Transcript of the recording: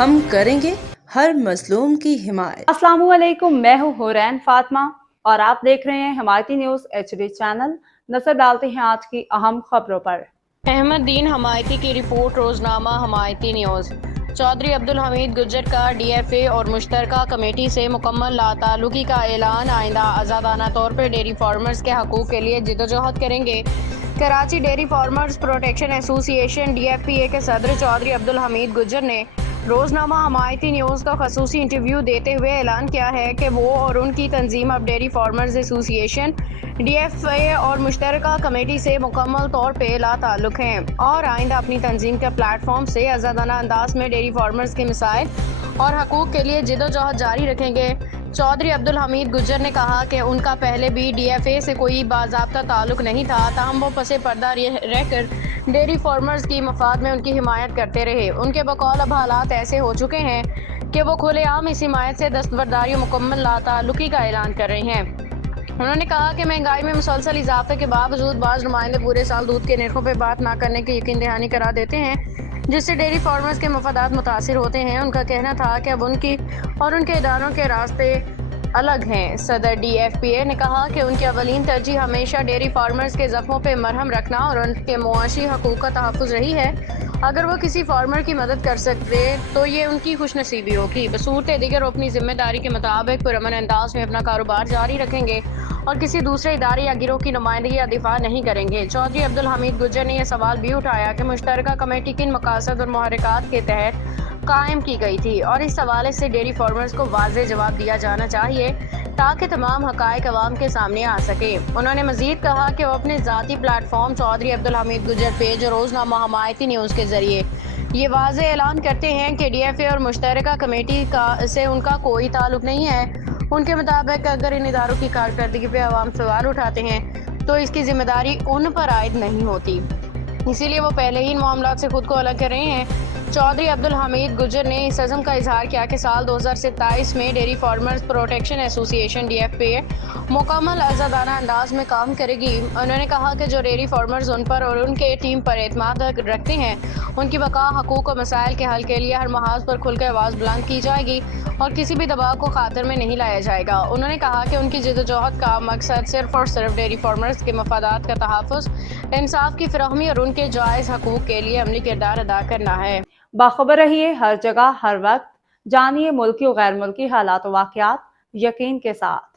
ہم کریں گے ہر مظلوم کی حمایت۔ السلام علیکم، میں ہوں حورین فاطمہ اور آپ دیکھ رہے ہیں حمایتی نیوز HD چینل۔ نظر ڈالتے ہیں آج کی اہم خبروں پر۔ احمد دین حمایتی کی رپورٹ۔ روزنامہ حمایتی نیوز۔ چودھری عبدالحمید گجر کا DFA اور مشترکہ کمیٹی سے مکمل لا تعلقی کا اعلان۔ آئندہ آزادانہ طور پر ڈیری فارمرز کے حقوق کے لیے جدوجہد کریں گے۔ کراچی ڈیری فارمرز پروٹیکشن ایسوسی ایشن DFPA کے صدر چودھری عبدالحمید گجر نے روزنامہ حمایتی نیوز کا خصوصی انٹرویو دیتے ہوئے اعلان کیا ہے کہ وہ اور ان کی تنظیم اب ڈیری فارمرز ایسوسی ایشن DFA اور مشترکہ کمیٹی سے مکمل طور پہ لا تعلق ہیں اور آئندہ اپنی تنظیم کے پلیٹ فارم سے آزادانہ انداز میں ڈیری فارمرز کے مسائل اور حقوق کے لیے جدوجہد جاری رکھیں گے۔ چودھری عبدالحمید گجر نے کہا کہ ان کا پہلے بھی DFA سے کوئی باضابطہ تعلق نہیں تھا، تاہم وہ پس پردہ رہ کر ڈیری فارمرز کی مفاد میں ان کی حمایت کرتے رہے۔ ان کے بقول اب حالات ایسے ہو چکے ہیں کہ وہ کھلے عام اس حمایت سے دستبرداری و مکمل لا تعلقی کا اعلان کر رہے ہیں۔ انہوں نے کہا کہ مہنگائی میں مسلسل اضافے کے باوجود بعض نمائندے پورے سال دودھ کے نرخوں پہ بات نہ کرنے کی یقین دہانی کرا دیتے ہیں، جس سے ڈیری فارمرز کے مفادات متاثر ہوتے ہیں۔ ان کا کہنا تھا کہ اب ان کی اور ان کے اداروں کے راستے الگ ہیں۔ صدر DFPA نے کہا کہ ان کی اولین ترجیح ہمیشہ ڈیری فارمرز کے زخموں پہ مرہم رکھنا اور ان کے معاشی حقوق کا تحفظ رہی ہے۔ اگر وہ کسی فارمر کی مدد کر سکتے تو یہ ان کی خوش نصیبی ہوگی۔ بصورت دیگر وہ اپنی ذمہ داری کے مطابق پرامن انداز میں اپنا کاروبار جاری رکھیں گے اور کسی دوسرے ادارے یا گروہ کی نمائندگی یا دفاع نہیں کریں گے۔ چودھری عبدالحمید گجر نے یہ سوال بھی اٹھایا کہ مشترکہ کمیٹی کن مقاصد اور محرکات کے تحت قائم کی گئی تھی اور اس حوالے سے ڈیری فارمرز کو واضح جواب دیا جانا چاہیے تاکہ تمام حقائق عوام کے سامنے آ سکے۔ انہوں نے مزید کہا کہ وہ اپنے ذاتی پلیٹ فارم چودھری عبدالحمید گجر پیج اور روزنامہ حمایتی نیوز کے ذریعے یہ واضح اعلان کرتے ہیں کہ DFA اور مشترکہ کمیٹی سے ان کا کوئی تعلق نہیں ہے۔ ان کے مطابق اگر ان اداروں کی کارکردگی پہ عوام سوال اٹھاتے ہیں تو اس کی ذمہ داری ان پر عائد نہیں ہوتی، اسی لیے وہ پہلے ہی ان معاملات سے خود کو الگ کر رہے ہیں۔ چودھری عبدالحمید گجر نے اس عزم کا اظہار کیا کہ سال 2027 میں ڈیری فارمرز پروٹیکشن ایسوسی ایشن DFPA مکمل آزادانہ انداز میں کام کرے گی۔ انہوں نے کہا کہ جو ڈیری فارمرز ان پر اور ان کے ٹیم پر اعتماد رکھتے ہیں، ان کی بقا، حقوق و مسائل کے حل کے لیے ہر محاذ پر کھل کر آواز بلند کی جائے گی اور کسی بھی دباؤ کو خاطر میں نہیں لایا جائے گا۔ انہوں نے کہا کہ ان کی جدوجہد کا مقصد صرف اور صرف ڈیری فارمرز کے مفادات کا تحفظ، انصاف کی فراہمی اور ان کے جائز حقوق کے لیے عملی کردار ادا کرنا ہے۔ باخبر رہیے ہر جگہ ہر وقت، جانیے ملکی و غیر ملکی حالات و واقعات یقین کے ساتھ۔